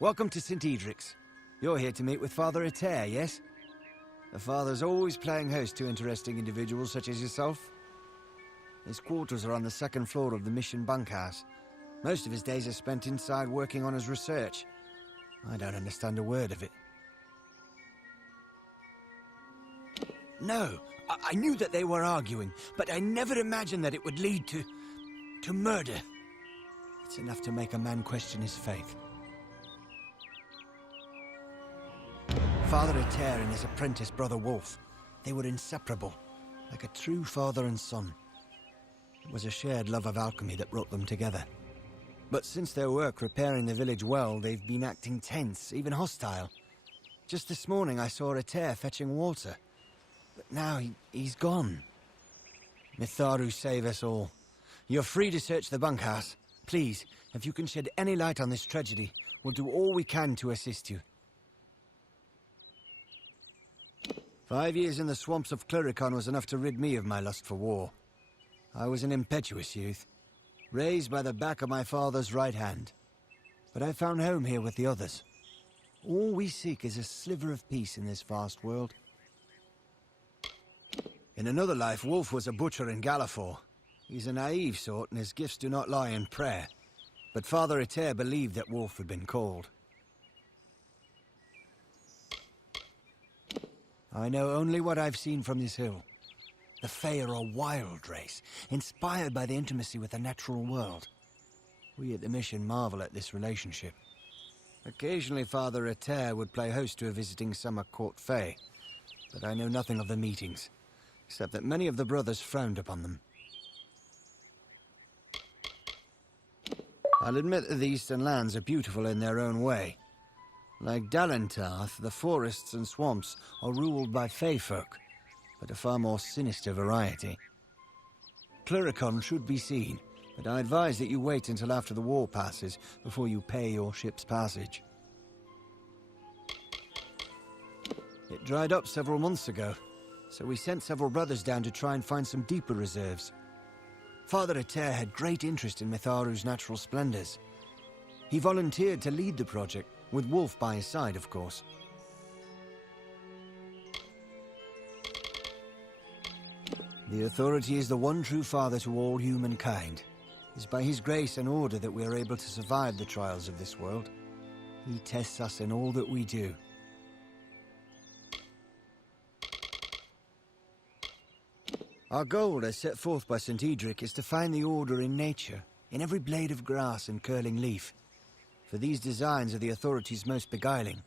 Welcome to St. Edric's. You're here to meet with Father Etir, yes? The Father's always playing host to interesting individuals such as yourself. His quarters are on the second floor of the mission bunkhouse. Most of his days are spent inside working on his research. I don't understand a word of it. No, I knew that they were arguing, but I never imagined that it would lead to murder. It's enough to make a man question his faith. Father Etir and his apprentice brother Wolf, they were inseparable, like a true father and son. It was a shared love of alchemy that brought them together. But since their work repairing the village well, they've been acting tense, even hostile. Just this morning I saw Etir fetching water. But now he's gone. Mitharu save us all. You're free to search the bunkhouse. Please, if you can shed any light on this tragedy, we'll do all we can to assist you. 5 years in the swamps of Cluricon was enough to rid me of my lust for war. I was an impetuous youth, raised by the back of my father's right hand. But I found home here with the others. All we seek is a sliver of peace in this vast world. In another life, Wolf was a butcher in Galafor. He's a naive sort, and his gifts do not lie in prayer. But Father Etir believed that Wolf had been called. I know only what I've seen from this hill. The Fae are a wild race, inspired by the intimacy with the natural world. We at the mission marvel at this relationship. Occasionally Father Etir would play host to a visiting summer court Fae, but I know nothing of the meetings, except that many of the brothers frowned upon them. I'll admit that the eastern lands are beautiful in their own way. Like Dalentarth, the forests and swamps are ruled by Fae folk, but a far more sinister variety. Cluricon should be seen, but I advise that you wait until after the war passes before you pay your ship's passage. It dried up several months ago, so we sent several brothers down to try and find some deeper reserves. Father Etir had great interest in Mitharu's natural splendors. He volunteered to lead the project, with Wolf by his side, of course. The Authority is the one true father to all humankind. It's by his grace and order that we are able to survive the trials of this world. He tests us in all that we do. Our goal, as set forth by St. Edric, is to find the order in nature, in every blade of grass and curling leaf. For these designs are the Authority's most beguiling.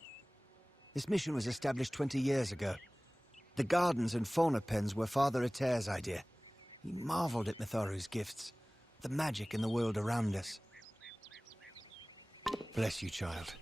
This mission was established 20 years ago. The gardens and fauna pens were Father Etir's idea. He marveled at Mitharu's gifts, the magic in the world around us. Bless you, child.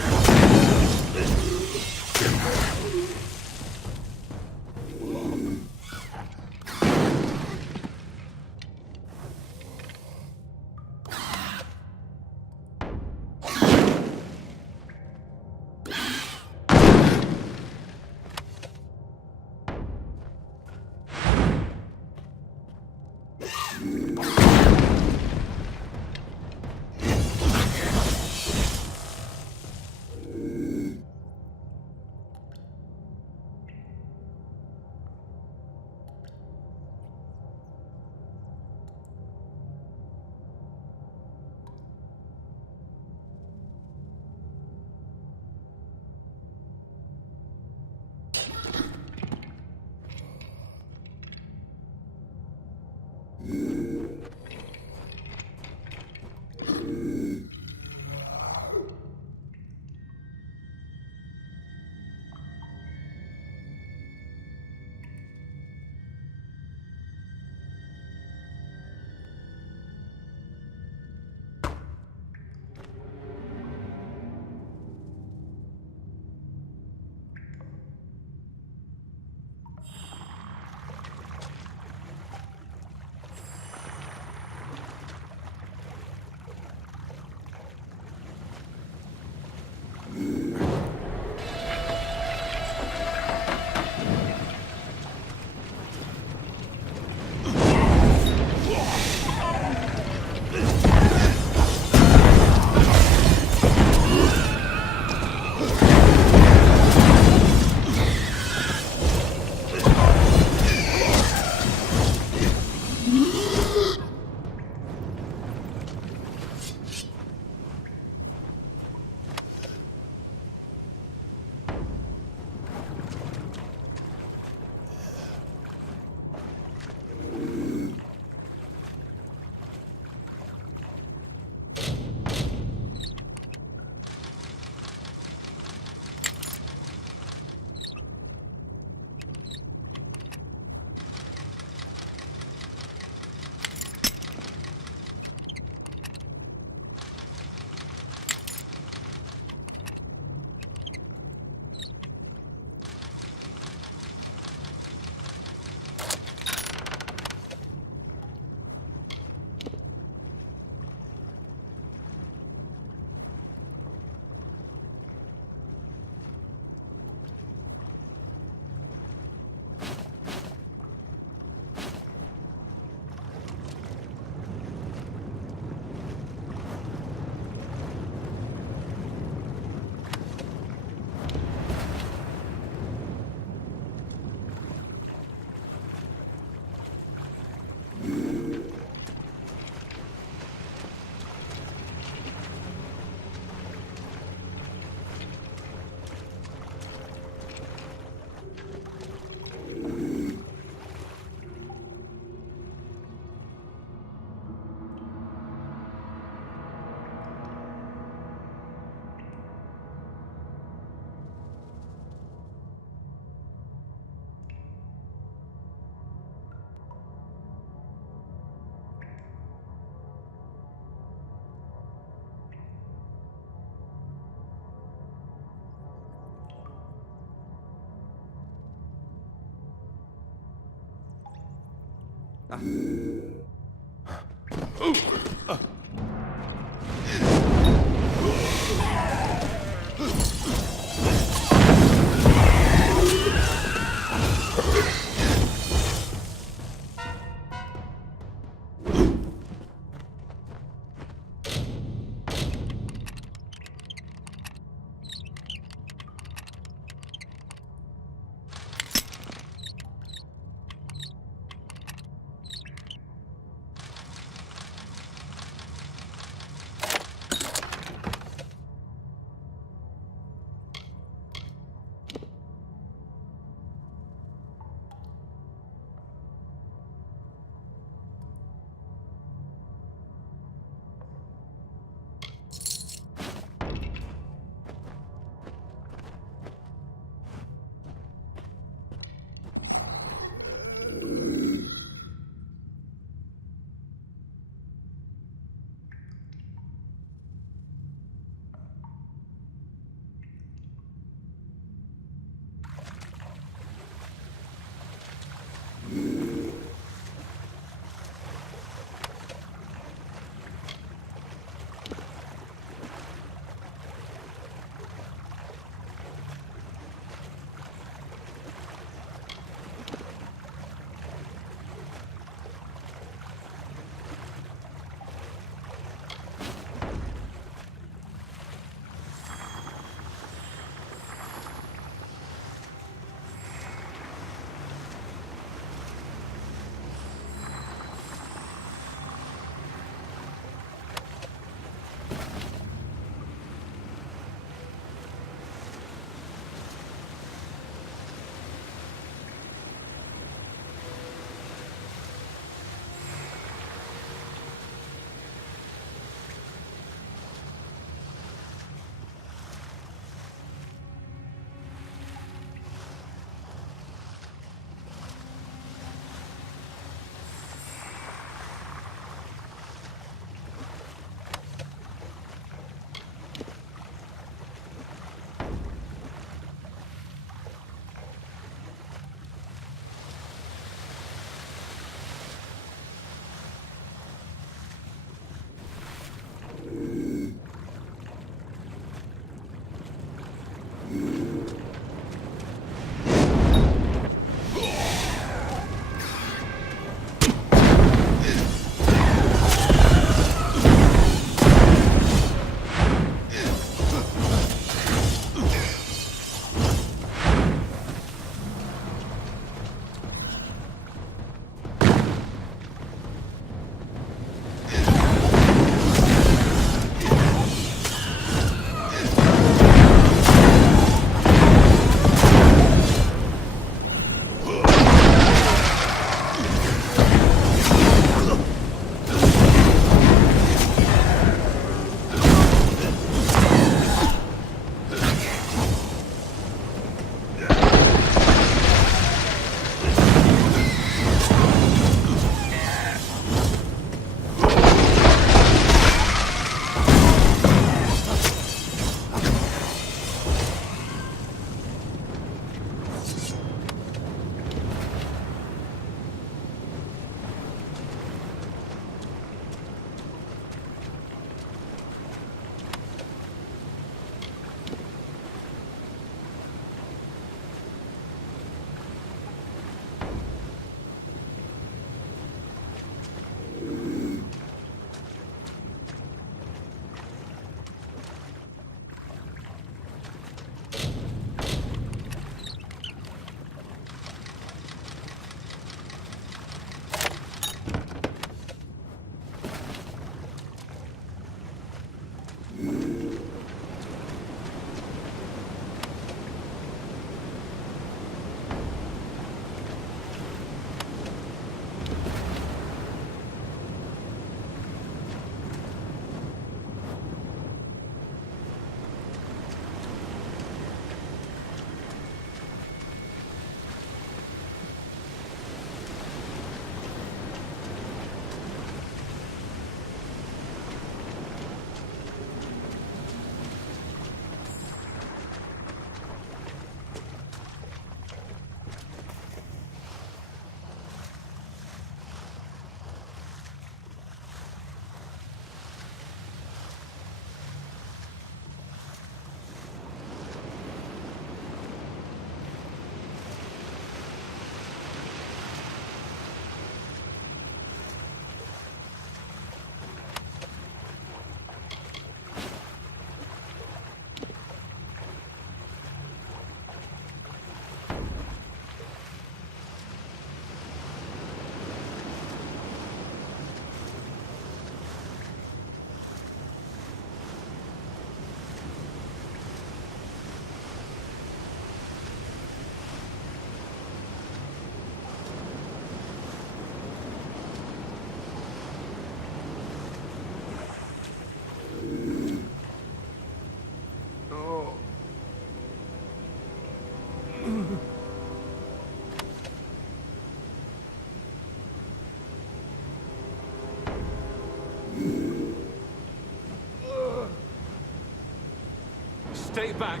Stay back.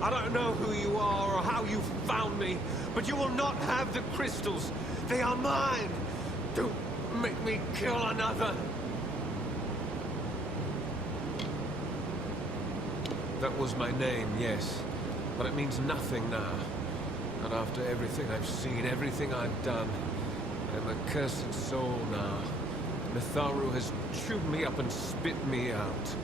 I don't know who you are or how you found me, but you will not have the crystals. They are mine. Don't make me kill another. That was my name, yes. But it means nothing now. Not after everything I've seen, everything I've done. I'm a cursed soul now. Mitharu has chewed me up and spit me out.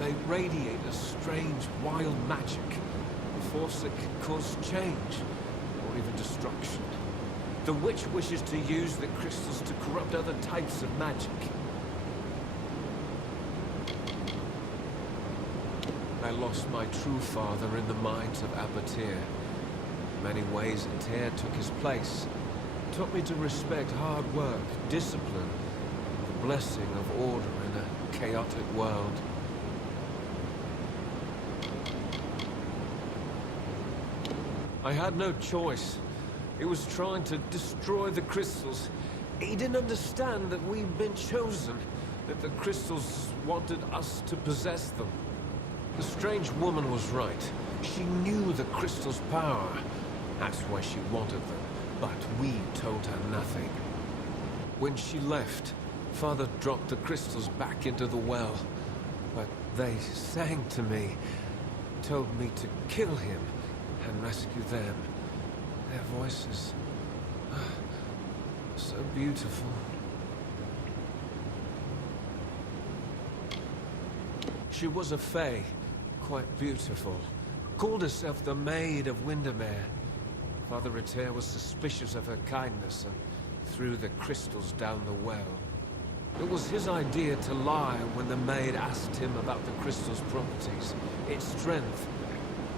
They radiate a strange, wild magic. A force that can cause change, or even destruction. The witch wishes to use the crystals to corrupt other types of magic. I lost my true father in the mines of Etir. In many ways, Etir took his place. Taught me to respect hard work, discipline, and the blessing of order in a chaotic world. I had no choice. He was trying to destroy the crystals. He didn't understand that we'd been chosen, that the crystals wanted us to possess them. The strange woman was right. She knew the crystal's power. That's why she wanted them. But we told her nothing. When she left, Father dropped the crystals back into the well. But they sang to me, told me to kill him and rescue them. Their voices, so beautiful. She was a fae, quite beautiful. Called herself the Maid of Windermere. Father Etir was suspicious of her kindness and threw the crystals down the well. It was his idea to lie when the maid asked him about the crystal's properties, its strength.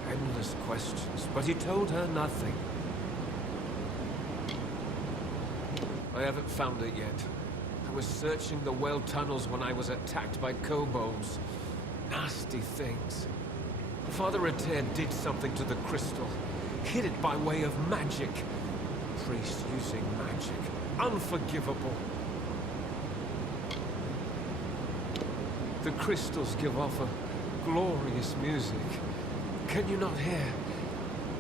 Endless questions, but he told her nothing. I haven't found it yet. I was searching the well tunnels when I was attacked by kobolds. Nasty things. Father Etir did something to the crystal. Hid it by way of magic. Priest using magic. Unforgivable. The crystals give off a glorious music. Can you not hear?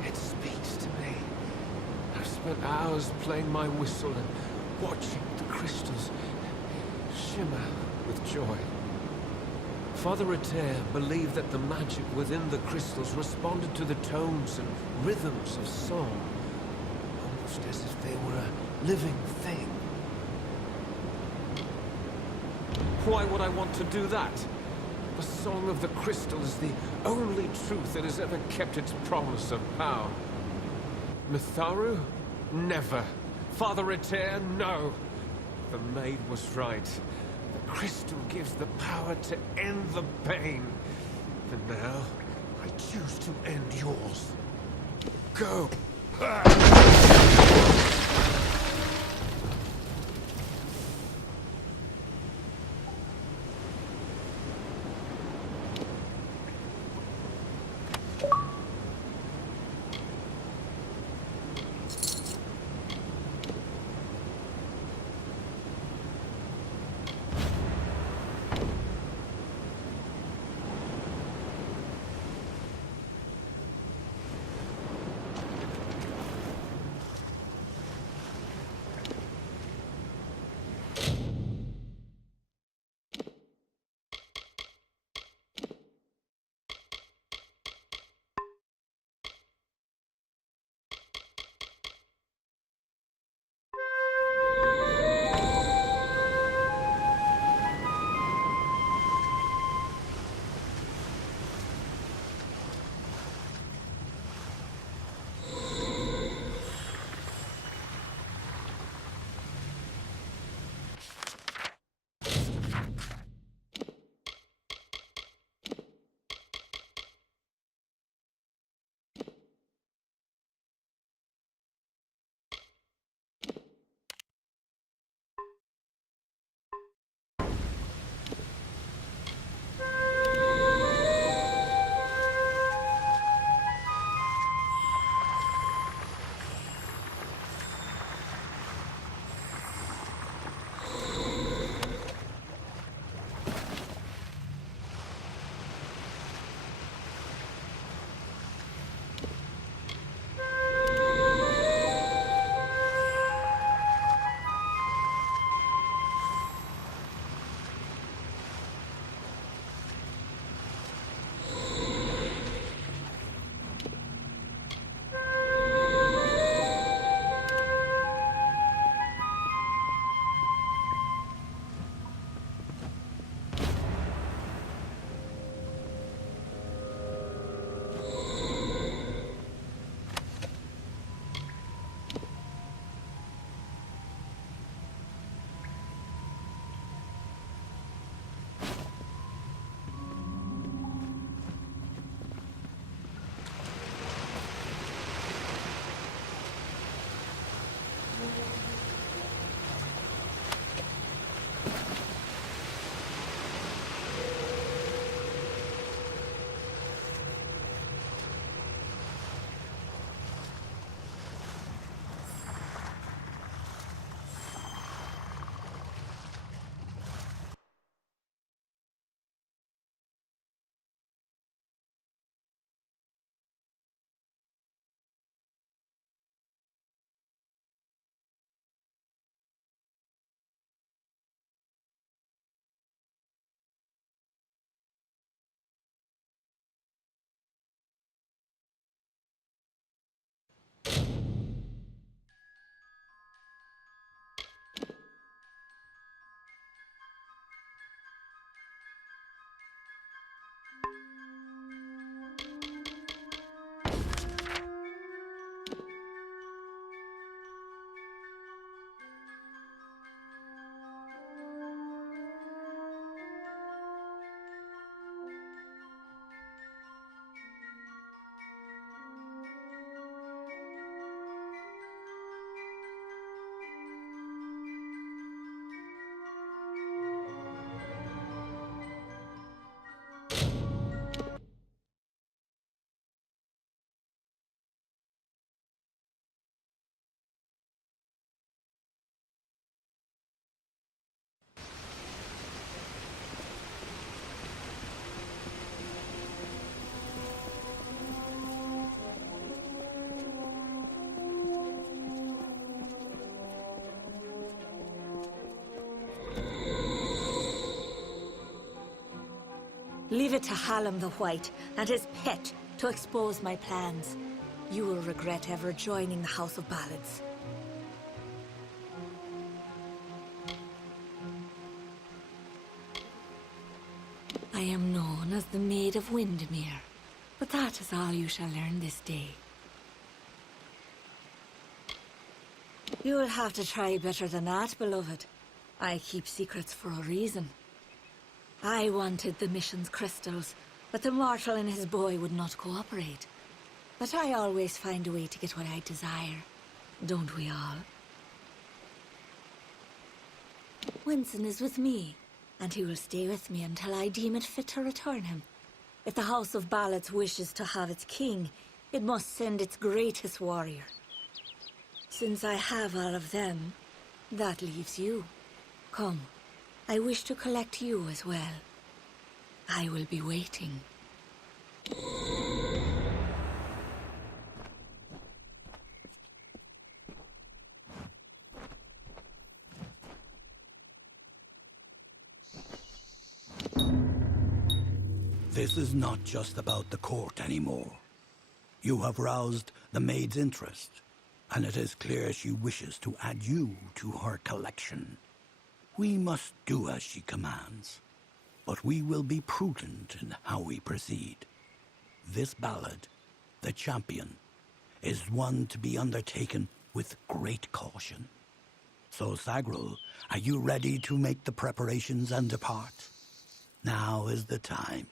It speaks to me. I've spent hours playing my whistle and watching the crystals shimmer with joy. Father Etir believed that the magic within the crystals responded to the tones and rhythms of song, almost as if they were a living thing. Why would I want to do that? The song of the crystal is the only truth that has ever kept its promise of power. Mitharu? Never. Father Etir? No. The maid was right. The crystal gives the power to end the pain. And now, I choose to end yours. Go! Leave it to Hallam the White and his pet to expose my plans. You will regret ever joining the House of Ballads. I am known as the Maid of Windermere, but that is all you shall learn this day. You will have to try better than that, beloved. I keep secrets for a reason. I wanted the mission's crystals, but the mortal and his boy would not cooperate. But I always find a way to get what I desire. Don't we all? Winston is with me, and he will stay with me until I deem it fit to return him. If the House of Ballads wishes to have its king, it must send its greatest warrior. Since I have all of them, that leaves you. Come, I wish to collect you as well. I will be waiting. This is not just about the court anymore. You have roused the maid's interest, and it is clear she wishes to add you to her collection. We must do as she commands, but we will be prudent in how we proceed. This ballad, The Champion, is one to be undertaken with great caution. So, Sagrul, are you ready to make the preparations and depart? Now is the time.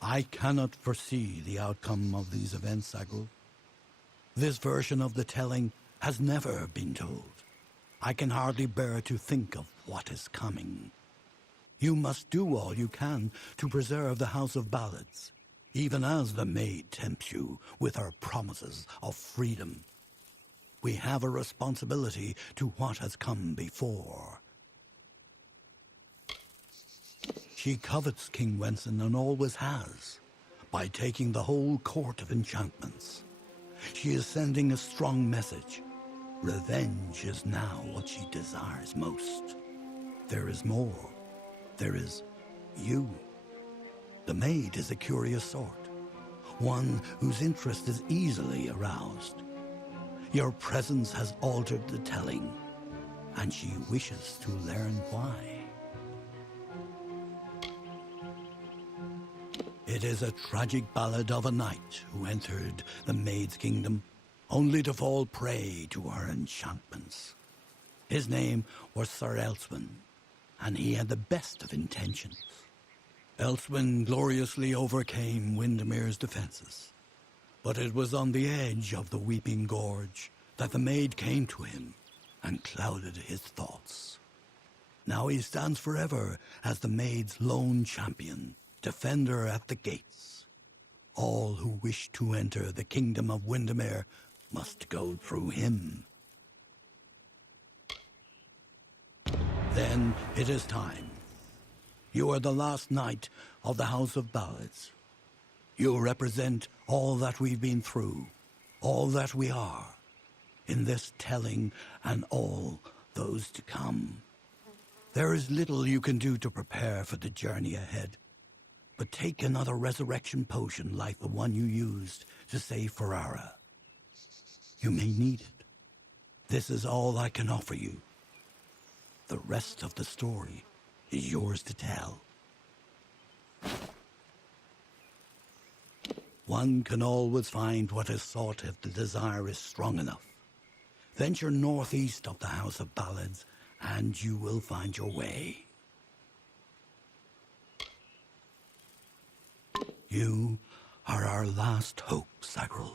I cannot foresee the outcome of these events, Sagrul. This version of the telling has never been told. I can hardly bear to think of what is coming. You must do all you can to preserve the House of Ballads, even as the maid tempts you with her promises of freedom. We have a responsibility to what has come before. She covets King Wenson and always has, by taking the whole court of enchantments. She is sending a strong message. Revenge is now what she desires most. There is more. There is you. The maid is a curious sort, one whose interest is easily aroused. Your presence has altered the telling, and she wishes to learn why. It is a tragic ballad of a knight who entered the maid's kingdom, only to fall prey to her enchantments. His name was Sir Elswin, and he had the best of intentions. Elswin gloriously overcame Windermere's defenses, but it was on the edge of the Weeping Gorge that the maid came to him and clouded his thoughts. Now he stands forever as the maid's lone champion, defender at the gates. All who wish to enter the kingdom of Windermere must go through him. Then it is time. You are the last knight of the House of Ballads. You represent all that we've been through, all that we are, in this telling and all those to come. There is little you can do to prepare for the journey ahead, but take another resurrection potion like the one you used to save Ferrara. You may need it. This is all I can offer you. The rest of the story is yours to tell. One can always find what is sought if the desire is strong enough. Venture northeast of the House of Ballads, and you will find your way. You are our last hope, Sagrul.